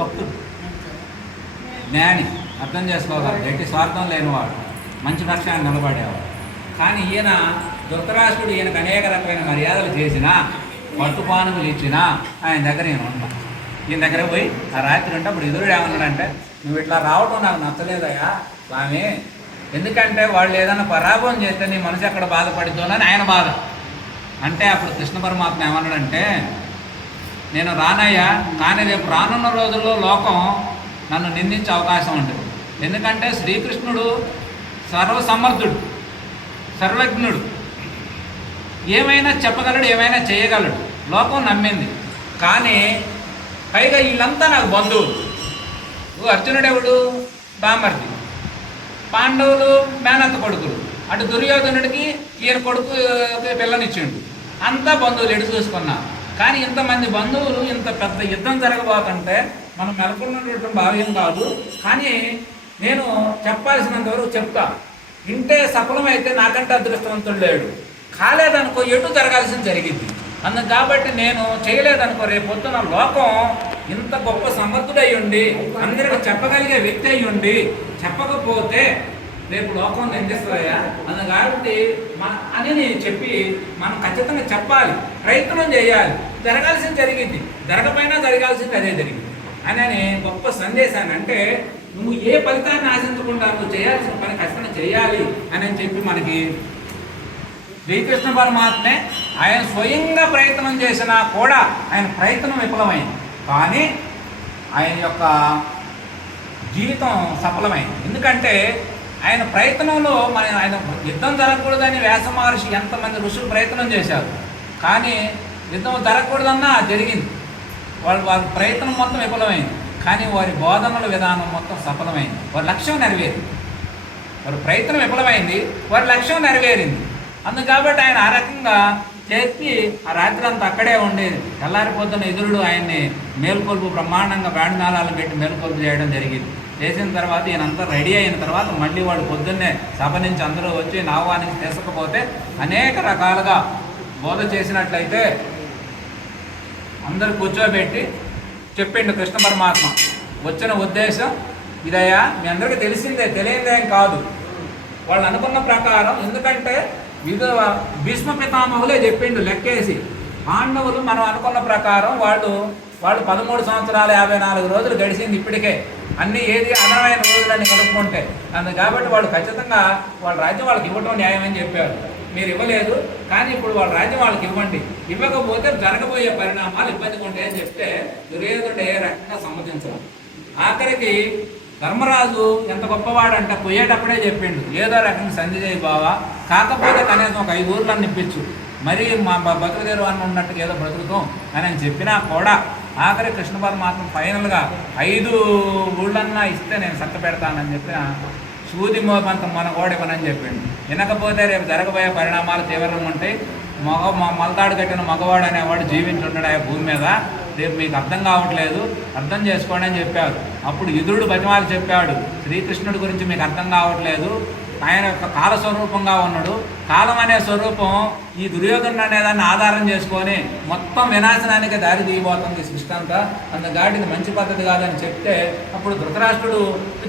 భక్తుడు. జ్ఞాని అర్థం చేసుకోగలరు ఎట్టి స్వార్థం లేనివాడు మంచి పక్షాన్ని నిలబడేవాడు. కానీ ఈయన ధృతరాష్ట్రుడు ఈయనకు అనేక రకమైన మర్యాదలు చేసినా పట్టుపానుగులు ఇచ్చినా ఆయన దగ్గర నేను ఉన్నా ఈయన దగ్గర పోయి ఆ రాత్రి ఉంటే అప్పుడు ఎదురుడు ఏమన్నాడంటే నువ్వు ఇట్లా రావటం నాకు నచ్చలేదయ్యా స్వామి. ఎందుకంటే వాళ్ళు ఏదైనా పరాభవం చేస్తే నీ మనసు ఎక్కడ బాధపడుతుందని ఆయన బాధ. అంటే అప్పుడు కృష్ణ పరమాత్మ ఏమన్నాడంటే నేను రానయ్యా కానీ రేపు రానున్న రోజుల్లో లోకం నన్ను నిందించే అవకాశం ఉంటుంది ఎందుకంటే శ్రీకృష్ణుడు సర్వసమర్థుడు సర్వజ్ఞుడు. ఏమైనా చెప్పగలడు ఏమైనా చేయగలడు. లోకం నమ్మింది. కానీ పైగా వీళ్ళంతా నాకు బంధువులు. ఓ అర్జునుడెవడు? బామర్ది. పాండవులు మేనత్త కొడుకులు. అటు దుర్యోధనుడికి ఈయన కొడుకు పిల్లనిచ్చిండు. అంతా బంధువులు ఎడు చూసుకున్నా కానీ ఇంతమంది బంధువులు ఇంత పెద్ద యుద్ధం జరగబోతుంటే మనం మెలకున్నటువంటి భావ్యం కాదు. కానీ నేను చెప్పాల్సినంత వరకు చెప్తా. ఇంటే సఫలమైతే నాకంటే అదృష్టవంతుడు లేడు. కాలేదనుకో ఎటు జరగాల్సింది జరిగింది. అందుకు కాబట్టి నేను చేయలేదనుకో రేపు లోకం ఇంత గొప్ప సమర్థుడై ఉండి అందరికి చెప్పగలిగే వ్యక్తి అయి ఉండి చెప్పకపోతే రేపు లోకం నిందిస్తుందయ్యా అందు కాబట్టి మన అని నేను చెప్పి మనం ఖచ్చితంగా చెప్పాలి. ప్రయత్నం చేయాలి. జరగాల్సింది జరిగింది. జరగపోయినా జరగాల్సింది అదే జరిగింది. అని గొప్ప సందేశాన్ని అంటే నువ్వు ఏ ఫలితాన్ని ఆశించకుండా నువ్వు చేయాల్సిన పని ఖచ్చితంగా చేయాలి అని అని చెప్పి మనకి శ్రీకృష్ణ పరమాత్మే ఆయన స్వయంగా ప్రయత్నం చేసినా కూడా ఆయన ప్రయత్నం విఫలమైంది. కానీ ఆయన యొక్క జీవితం సఫలమైంది. ఎందుకంటే ఆయన ప్రయత్నంలో మన ఆయన యుద్ధం జరగకూడదని వ్యాస మహర్షి ఎంతమంది ఋషులు ప్రయత్నం చేశారు. కానీ యుద్ధం జరగకూడదన్నా జరిగింది. వాళ్ళు వారి ప్రయత్నం మొత్తం విఫలమైంది. కానీ వారి బోధనల విధానం మొత్తం సఫలమైంది. వారి లక్ష్యం నెరవేరింది. వారి ప్రయత్నం విఫలమైంది. వారి లక్ష్యం నెరవేరింది. అందుకు కాబట్టి ఆయన ఆ రకంగా చేసి ఆ రాత్రి అంతా అక్కడే ఉండేది తెల్లారి పొద్దున ఎదురుడు ఆయన్ని మేల్కొల్పు బ్రహ్మాండంగా బ్యాండ్ పెట్టి మేల్కొల్పు చేయడం జరిగింది. చేసిన తర్వాత ఈయనంతా రెడీ అయిన తర్వాత మళ్ళీ వాడు పొద్దున్నే సభ నుంచి అందరూ వచ్చి నావానికి తీసుకపోతే అనేక రకాలుగా బోధ చేసినట్లయితే అందరు కూర్చోబెట్టి చెప్పిండు కృష్ణ పరమాత్మ వచ్చిన ఉద్దేశం ఇదయ్యా మీ అందరికీ తెలిసిందే తెలియదేం కాదు. వాళ్ళు అనుకున్న ప్రకారం ఎందుకంటే విధ భీష్మ పితామహులే చెప్పిండు లెక్కేసి. పాండవులు మనం అనుకున్న ప్రకారం వాళ్ళు వాళ్ళు పదమూడు సంవత్సరాలు యాభై నాలుగు రోజులు గడిచింది ఇప్పటికే. అన్ని ఏది అనమైన రోజులన్నీ కలుపుకుంటే. అందు కాబట్టి వాళ్ళు ఖచ్చితంగా వాళ్ళ రాజ్యం వాళ్ళకి ఇవ్వటం న్యాయం అని చెప్పారు. మీరు ఇవ్వలేదు కానీ ఇప్పుడు వాళ్ళ రాజ్యం వాళ్ళకి ఇవ్వండి. ఇవ్వకపోతే జరగబోయే పరిణామాలు ఇబ్బందిగా ఉంటాయని చెప్తే దుర్యోధుడు ఏ రకంగా సమ్మతించడం. ఆఖరికి ధర్మరాజు ఎంత గొప్పవాడంట పోయేటప్పుడే చెప్పిండు ఏదో రకంగా సంధి చేయి బావా కాకపోతే కనీసం ఒక ఐదు ఊర్లను నిప్పించు మరి మా బతుకుదేరు అని ఉన్నట్టుగా ఏదో బ్రతుకుతాం అని అని చెప్పినా కూడా ఆఖరి కృష్ణ పరమాత్మ ఫైనల్గా ఐదు ఊళ్ళన్నా ఇస్తే నేను సక్క పెడతానని చెప్పిన సూది మోపంత మన ఇవ్వనని చెప్పిండు. వినకపోతే రేపు జరగబోయే పరిణామాలు తీవ్రంగా ఉంటాయి. మగ మా మలతాడు కట్టిన మగవాడు అనేవాడు జీవించుంటాడు ఆ భూమి మీద. రేపు మీకు అర్థం కావట్లేదు. అర్థం చేసుకోండి అని చెప్పారు. అప్పుడు యుధుడు బతిమాలు చెప్పాడు. శ్రీకృష్ణుడి గురించి మీకు అర్థం కావట్లేదు. ఆయన యొక్క కాల స్వరూపంగా ఉన్నాడు. కాలం అనే స్వరూపం ఈ దుర్యోధనుడు అనేదాన్ని ఆధారం చేసుకొని మొత్తం వినాశనానికి దారి తీయబోతుంది సృష్టి అంతా అందుగాటి మంచి పద్ధతి కాదని చెప్తే అప్పుడు ధృతరాష్ట్రుడు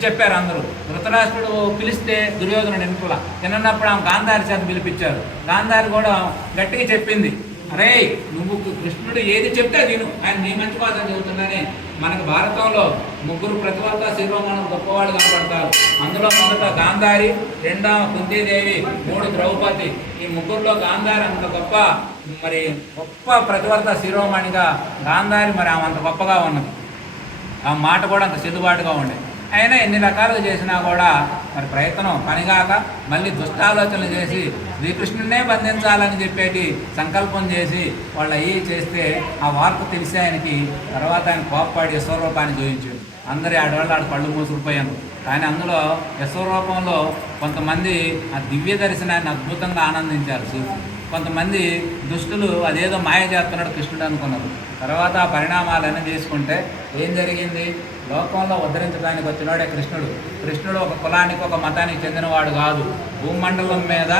చెప్పారు అందరూ. ధృతరాష్ట్రుడు పిలిస్తే దుర్యోధనుడు ఎన్నుకుల. తిన్నప్పుడు ఆమె గాంధారి చేత పిలిపించారు. గాంధారి కూడా గట్టిగా చెప్పింది. అరే నువ్వు కృష్ణుడు ఏది చెప్తే నేను ఆయన నీ మంచి కోసం చెబుతుందని మనకు భారతంలో ముగ్గురు ప్రతివర్త శిరోమణం గొప్పవాళ్ళు కనబడతారు. అందులో మొదట గాంధారి రెండవ కుంతీదేవి మూడు ద్రౌపది. ఈ ముగ్గురులో గాంధారి అంత గొప్ప మరి గొప్ప ప్రతివర్త శిరోమణిగా గాంధారి మరి ఆమె అంత గొప్పగా ఉన్నది. ఆ మాట కూడా అంత చెదుబాటుగా ఉండేది. అయినా ఎన్ని రకాలు చేసినా కూడా మరి ప్రయత్నం పనిగాక మళ్ళీ దుష్టాలోచనలు చేసి శ్రీకృష్ణునే బంధించాలని చెప్పేటి సంకల్పం చేసి వాళ్ళు అయ్యి చేస్తే ఆ వార్త తెలిసి ఆయనకి తర్వాత ఆయన కోపపాడి యశ్వరూపాన్ని చూపించాడు అందరి ఆడవాళ్ళు ఆడ పళ్ళు మూసుకుపోయాను కానీ అందులో యశ్వరూపంలో కొంతమంది ఆ దివ్య దర్శనాన్ని అద్భుతంగా ఆనందించారు కొంతమంది దుష్టులు అదేదో మాయ చేస్తున్నాడు కృష్ణుడు అనుకున్నారు. తర్వాత ఆ పరిణామాలన్నీ తీసుకుంటే ఏం జరిగింది? లోకంలో ఉద్ధరించడానికి వచ్చినాడే కృష్ణుడు. కృష్ణుడు ఒక కులానికి ఒక మతానికి చెందినవాడు కాదు. భూమండలం మీద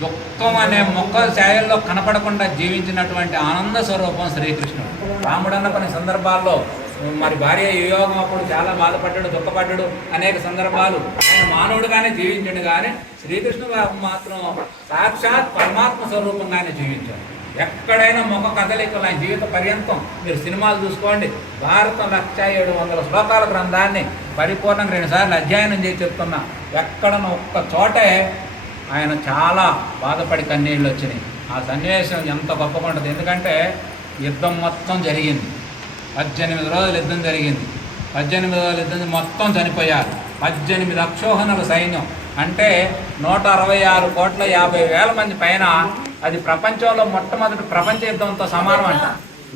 దుఃఖం అనే మొక్క ఛాయల్లో కనపడకుండా జీవించినటువంటి ఆనంద స్వరూపం శ్రీకృష్ణుడు. రాముడన్న కొన్ని సందర్భాల్లో మరి భార్య వియోగం అప్పుడు చాలా బాధపడ్డాడు దుఃఖపడ్డాడు అనేక సందర్భాలు. ఆయన మానవుడుగానే జీవించాడు కానీ శ్రీకృష్ణుడు మాత్రం సాక్షాత్ పరమాత్మ స్వరూపంగానే జీవించాడు. ఎక్కడైనా ముఖ కదలికలు ఆయన జీవిత పర్యంతం. మీరు సినిమాలు చూసుకోండి. భారతం లక్ష ఏడు వందల శ్లోకాల గ్రంథాన్ని పరిపూర్ణంగా రెండుసార్లు అధ్యయనం చేసి చెప్తున్నా. ఎక్కడన్నా ఒక్క చోటే ఆయన చాలా బాధపడి కన్నీళ్ళు వచ్చినాయి. ఆ సన్నివేశం ఎంత గొప్పగా ఉంటుంది. ఎందుకంటే యుద్ధం మొత్తం జరిగింది. పద్దెనిమిది రోజులు యుద్ధం జరిగింది. పద్దెనిమిది రోజులు యుద్ధం మొత్తం చనిపోయారు. పద్దెనిమిది అక్షోహణల సైన్యం. అంటే నూట అరవై ఆరు కోట్ల యాభై వేల మంది పైన అది ప్రపంచంలో మొట్టమొదటి ప్రపంచ యుద్ధంతో సమానం అంట.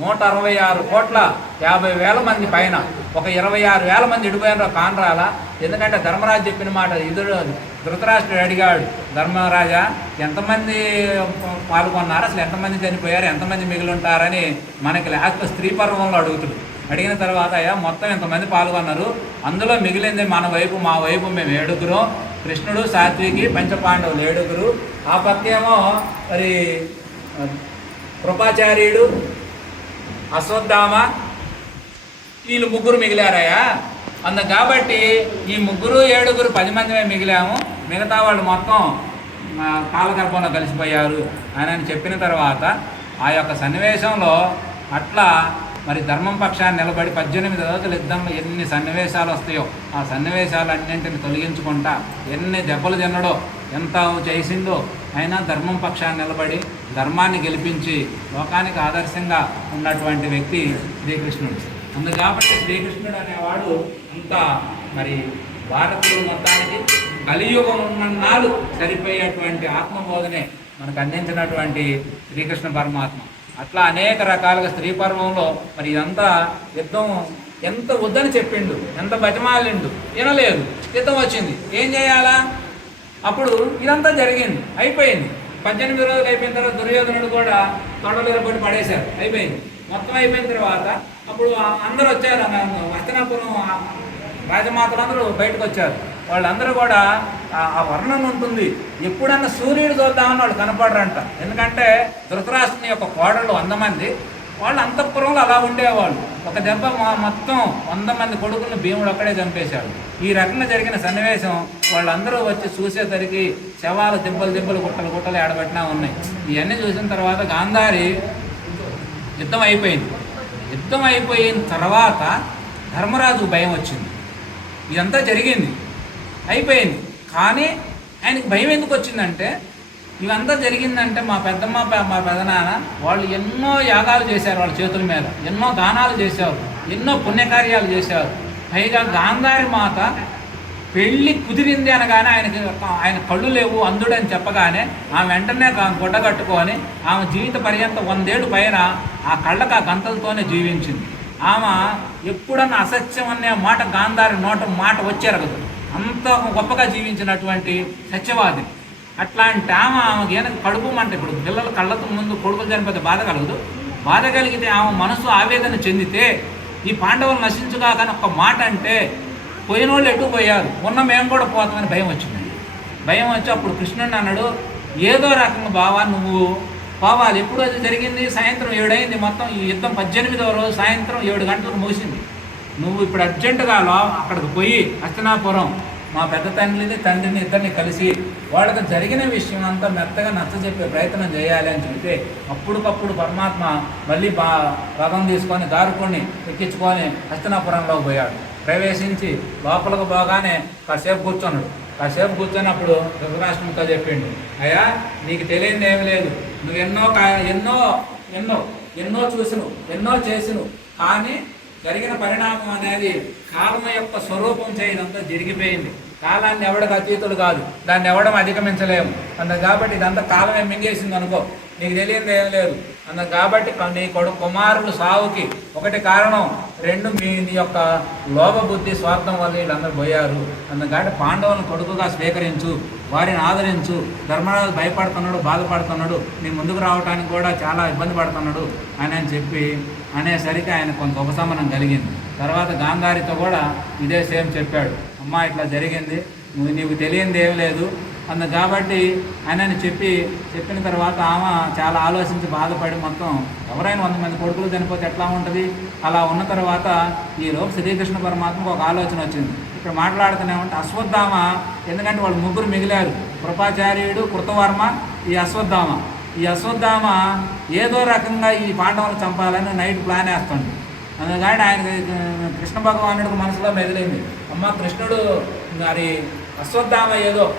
నూట అరవై ఆరు కోట్ల యాభై వేల మంది పైన ఒక ఇరవై ఆరు వేల మంది ఇడిపోయినారో కానరాలా? ఎందుకంటే ధర్మరాజు చెప్పిన మాట ఇదుడు ధృతరాష్ట్రుడు అడిగాడు ధర్మరాజా ఎంతమంది పాల్గొన్నారు? అసలు ఎంతమంది చనిపోయారు? ఎంతమంది మిగిలి ఉంటారని మనకి లాస్ట్ స్త్రీ పర్వంలో అడుగుతుంది అడిగిన తర్వాత మొత్తం ఎంతమంది పాల్గొన్నారు? అందులో మిగిలింది మన వైపు మా వైపు మేము ఏడుగురం. కృష్ణుడు సాత్వికి పంచపాండవులు ఏడుగురు. ఆ పక్కేమో మరి కృపాచార్యుడు అశ్వత్థామ వీళ్ళు ముగ్గురు మిగిలారయ్యా. అందు కాబట్టి ఈ ముగ్గురు ఏడుగురు పది మందిమే మిగిలాము. మిగతా వాళ్ళు మొత్తం ఆ, కాలగర్భంలో కలిసిపోయారు. అని అని చెప్పిన తర్వాత ఆ యొక్క సన్నివేశంలో అట్లా మరి ధర్మం పక్షాన్ని నిలబడి పద్దెనిమిది రోజులు యుద్ధంలో ఎన్ని సన్నివేశాలు వస్తాయో ఆ సన్నివేశాలన్నింటిని తొలగించుకుంటా ఎన్ని దెబ్బలు తినడో ఎంత చేసిందో అయినా ధర్మం పక్షాన్ని నిలబడి ధర్మాన్ని గెలిపించి లోకానికి ఆదర్శంగా ఉన్నటువంటి వ్యక్తి శ్రీకృష్ణుడు. అందు కాబట్టి శ్రీకృష్ణుడు అనేవాడు అంత మరి భారతీయులు మొత్తానికి కలియుగం ఉన్నన్నాళ్ళు సరిపోయేటువంటి ఆత్మబోధనే మనకు అందించినటువంటి శ్రీకృష్ణ పరమాత్మ. అట్లా అనేక రకాలుగా స్త్రీ పర్వంలో మరి ఇదంతా యుద్ధం ఎంత వద్దని చెప్పిండు ఎంత బతిమాలిండు వినలేదు. యుద్ధం వచ్చింది. ఏం చేయాలా? అప్పుడు ఇదంతా జరిగింది. అయిపోయింది. పద్దెనిమిది రోజులు అయిపోయిన తర్వాత దుర్యోధనుడు కూడా తొడలు పడేశారు. అయిపోయింది. మొత్తం అయిపోయిన తర్వాత అప్పుడు అందరూ వచ్చారు. హస్తినాపురం రాజమాతలు అందరూ బయటకు వచ్చారు. వాళ్ళందరూ కూడా ఆ- వర్ణన ఉంటుంది. ఎప్పుడన్నా సూర్యుడు చూద్దామని వాళ్ళు కనపడరంట. ఎందుకంటే ధృతరాష్ట్రుని యొక్క కోడళ్ళు వంద మంది. వాళ్ళు అంతఃపురంలో అలా ఉండేవాళ్ళు. ఒక దెబ్బ మా- మొత్తం వంద మంది కొడుకులను భీముడు అక్కడే చంపేశాడు. ఈ రకంగా జరిగిన సన్నివేశం వాళ్ళందరూ వచ్చి చూసేసరికి శవాలు దెబ్బలు దెబ్బలు గుట్టలు గుట్టలు ఏడబెట్టినా ఉన్నాయి. ఇవన్నీ చూసిన తర్వాత గాంధారి యుద్ధం అయిపోయింది. యుద్ధం అయిపోయిన తర్వాత ధర్మరాజు భయం వచ్చింది. ఇదంతా జరిగింది. అయిపోయింది. కానీ ఆయనకి భయం ఎందుకు వచ్చిందంటే ఇవంతా జరిగిందంటే మా పెద్దమ్మ మా పెదనాన్న వాళ్ళు ఎన్నో యాగాలు చేశారు వాళ్ళ చేతుల మీద. ఎన్నో దానాలు చేశారు. ఎన్నో పుణ్యకార్యాలు చేశారు. పైగా గాంధారి మాత పెళ్ళి కుదిరింది అనగానే ఆయనకి ఆయన కళ్ళు లేవు అందుడని చెప్పగానే ఆమె వెంటనే గుడ్డ కట్టుకొని ఆమె జీవిత పర్యంతం వందేడు పైన ఆ కళ్ళకు ఆ గంతలతోనే జీవించింది. ఆమె ఎప్పుడన్నా అసత్యం అనే మాట గాంధారి నోట మాట వచ్చారు కదా అంత గొప్పగా జీవించినటువంటి సత్యవాది. అట్లాంటి ఆమె ఆమెకి ఏమైనా కడుపు మంట ఇప్పుడు. పిల్లలు కళ్ళతో ముందు కొడుకులు చనిపోతే బాధ కలగదు. బాధ కలిగితే ఆమె మనసు ఆవేదన చెందితే ఈ పాండవులు నశించుగా కానీ ఒక మాట అంటే పోయిన వాళ్ళు ఎటు పోయారు? ఉన్న మేము కూడా పోతామని భయం వచ్చింది భయం వచ్చి అప్పుడు కృష్ణుడు అన్నాడు ఏదో రకంగా బావా నువ్వు పోవాలి. ఎప్పుడు అది జరిగింది? సాయంత్రం ఏడైంది? మొత్తం ఈ యుద్ధం పద్దెనిమిదవ రోజు సాయంత్రం ఏడు గంటలకు ముగిసింది. నువ్వు ఇప్పుడు అర్జెంటుగా లో అక్కడికి పోయి హస్తనాపురం మా పెద్ద తండ్రిని తండ్రిని ఇద్దరిని కలిసి వాళ్ళకి జరిగిన విషయం అంతా మెత్తగా నచ్చజెప్పే ప్రయత్నం చేయాలి అని చెబితే అప్పుడుకప్పుడు పరమాత్మ మళ్ళీ బా రథం తీసుకొని దారుకొని ఎక్కించుకొని హస్తనాపురంలోకి పోయాడు. ప్రవేశించి లోపలికి పోగానే కాసేపు కూర్చున్నాడు. కాసేపు కూర్చున్నప్పుడు ధృతరాష్ట్రంతో చెప్పిండు అయ్యా నీకు తెలియదు ఏమి లేదు. నువ్వు ఎన్నో కా- ఎన్నో ఎన్నో ఎన్నో చూసును ఎన్నో చేసును కానీ జరిగిన పరిణామం అనేది కాలం యొక్క స్వరూపం చేయడంతో జరిగిపోయింది. కాలాన్ని ఎవడికి అతీతులు కాదు. దాన్ని ఎవడం అధిగమించలేము. అంత కాబట్టి ఇదంతా కాలమే మింగేసింది అనుకో. నీకు తెలియదు ఏం లేదు. అంత కాబట్టి నీ కొడు కుమారులు సావుకి ఒకటి కారణం రెండు మీ యొక్క లోపబుద్ధి స్వార్థం వల్ల వీళ్ళందరూ పోయారు. అంత కాబట్టి పాండవులను కొడుకుగా స్వీకరించు. వారిని ఆదరించు. ధర్మరాజు భయపడుతున్నాడు బాధపడుతున్నాడు. నీ ముందుకు రావడానికి కూడా చాలా ఇబ్బంది పడుతున్నాడు. అని అని చెప్పి అనేసరికి ఆయన కొంత ఉపశమనం కలిగింది. తర్వాత గాంధారితో కూడా ఇదే సేమ్ చెప్పాడు. అమ్మ ఇట్లా జరిగింది. నువ్వు నీకు తెలియంది ఏం లేదు అందు. కాబట్టి ఆయనని చెప్పి చెప్పిన తర్వాత ఆమె చాలా ఆలోచించి బాధపడి మొత్తం ఎవరైనా వంద మంది కొడుకులు చనిపోతే ఎట్లా ఉంటుంది? అలా ఉన్న తర్వాత ఈ లోపు శ్రీకృష్ణ పరమాత్మకు ఒక ఆలోచన వచ్చింది. ఇక్కడ మాట్లాడుతున్నామంటే అశ్వత్థామ ఎందుకంటే వాళ్ళు ముగ్గురు మిగిలారు. కృపాచార్యుడు కృతవర్మ ఈ అశ్వత్థామ. ఈ అశ్వత్థామ ఏదో రకంగా ఈ పాండవులు చంపాలని నైట్ ప్లాన్ వేస్తుంది అందుకని ఆయన కృష్ణ భగవానుడికి మనసులో మెదిలింది. అమ్మ కృష్ణుడు మరి అశ్వత్థామ ఏదో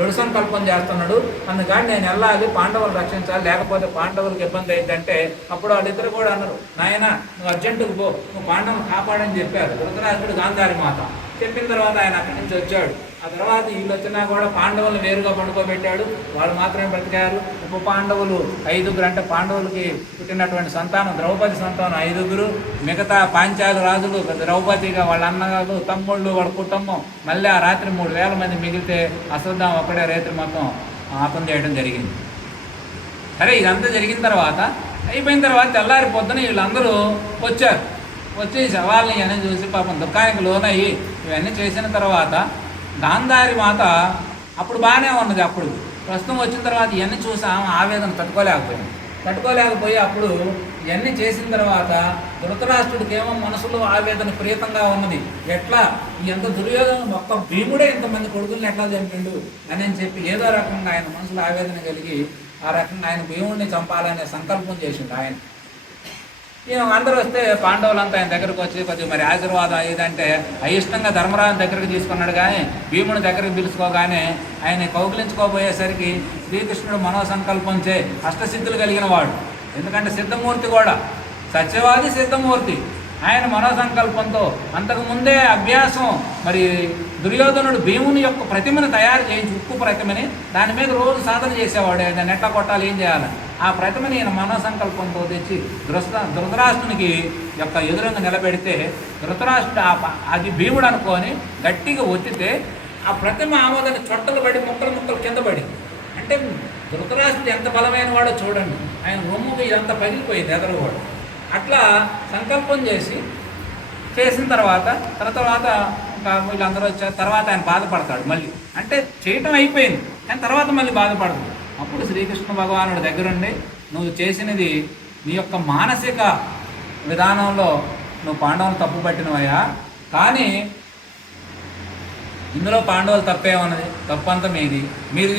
చెడు సంకల్పం చేస్తున్నాడు. అందుకని నేను వెళ్ళాలి పాండవులు రక్షించాలి లేకపోతే పాండవులకు ఇబ్బంది అయిందంటే అప్పుడు వాళ్ళిద్దరు కూడా అన్నారు నాయన నువ్వు అర్జెంటుకు పో నువ్వు పాండవులు కాపాడని చెప్పారు. ధృతరాష్ట్రుడు గాంధారి మాత. చెప్పిన తర్వాత ఆయన అక్కడి నుంచి వచ్చాడు. ఆ తర్వాత వీళ్ళు వచ్చినా కూడా పాండవులను వేరుగా పండుకోబెట్టాడు. వాళ్ళు మాత్రమే బ్రతికారు. ఉప పాండవులు ఐదుగురు అంటే పాండవులకి పుట్టినటువంటి సంతానం ద్రౌపది సంతానం ఐదుగురు. మిగతా పాంచాలు రాజులు ద్రౌపదిగా వాళ్ళ అన్నగారు తమ్ముళ్ళు వాళ్ళ కుటుంబం. మళ్ళీ ఆ రాత్రి మూడు వేల మంది మిగిలితే అశ్వత్థామ ఒక్కడే రైతు మొత్తం ఆపం చేయడం జరిగింది. సరే ఇదంతా జరిగిన తర్వాత అయిపోయిన తర్వాత తెల్లారి పొద్దున వీళ్ళందరూ వచ్చారు. వచ్చి శవాలని ఇవన్నీ చూసి పాపం దుఃఖానికి లోనయ్యి ఇవన్నీ చేసిన తర్వాత గాంధారి మాత అప్పుడు బాగానే ఉన్నది అప్పుడు. ప్రస్తుతం వచ్చిన తర్వాత ఇవన్నీ చూసి ఆమె ఆవేదన తట్టుకోలేకపోయింది. తట్టుకోలేకపోయి అప్పుడు ఇవన్నీ చేసిన తర్వాత ధృతరాష్ట్రుడికి ఏమో మనసులో ఆవేదన ప్రీతంగా ఉన్నది. ఎట్లా? ఎంత దుర్యోధన మొత్తం భీముడే ఇంతమంది కొడుకుల్ని ఎట్లా చంపిండు అని అని చెప్పి ఏదో రకంగా ఆయన మనసులో ఆవేదన కలిగి ఆ రకంగా ఆయన భీముడిని చంపాలనే సంకల్పం చేసిండు ఆయన. ఈయన అందరూ వస్తే పాండవులంతా ఆయన దగ్గరకు వచ్చి కొద్దిగా మరి ఆశీర్వాదం ఏదంటే అయిష్టంగా ధర్మరాజు దగ్గరికి తీసుకున్నాడు కానీ భీముని దగ్గరికి పిలుచుకోగానే ఆయన కౌగిలించుకోబోయేసరికి శ్రీకృష్ణుడు మనోసంకల్పం చే అష్టసిద్ధులు కలిగిన వాడు. ఎందుకంటే సిద్ధమూర్తి కూడా సత్యవాది సిద్ధమూర్తి. ఆయన మనోసంకల్పంతో అంతకు ముందే అభ్యాసం మరి దుర్యోధనుడు భీముని యొక్క ప్రతిమను తయారు చేయించి ఉక్కు ప్రతిమని దాని మీద రోజు సాధన చేసేవాడు. దాన్ని ఎట్లా కొట్టాలి ఏం చేయాలి? ఆ ప్రతిమని ఈయన మనోసంకల్పంతో తెచ్చి ధృత ధృతరాష్ట్రునికి యొక్క ఎదురంగా నిలబెడితే ధృతరాష్ట్రుడు ఆ అది భీముడు అనుకొని గట్టిగా ఒత్తితే ఆ ప్రతిమ ఆమోదన చొట్టలు పడి ముక్కలు ముక్కలు కింద పడి. అంటే ధృతరాష్ట్రుడు ఎంత బలమైన వాడో చూడండి. ఆయన రొమ్ముకి ఎంత పగిలిపోయింది ఎదరవాడు. అట్లా సంకల్పం చేసి చేసిన తర్వాత తర్వాత తర్వాత ఇంకా వీళ్ళందరూ వచ్చారు. తర్వాత ఆయన బాధపడతాడు మళ్ళీ. అంటే చేయటం అయిపోయింది కానీ తర్వాత మళ్ళీ బాధపడదు. అప్పుడు శ్రీకృష్ణ భగవానుడి దగ్గరుండి నువ్వు చేసినది నీ యొక్క మానసిక విధానంలో నువ్వు పాండవులు తప్పు పట్టినవయ్యా. కానీ ఇందులో పాండవులు తప్పేమన్నది? తప్పంతా మీది. మీరు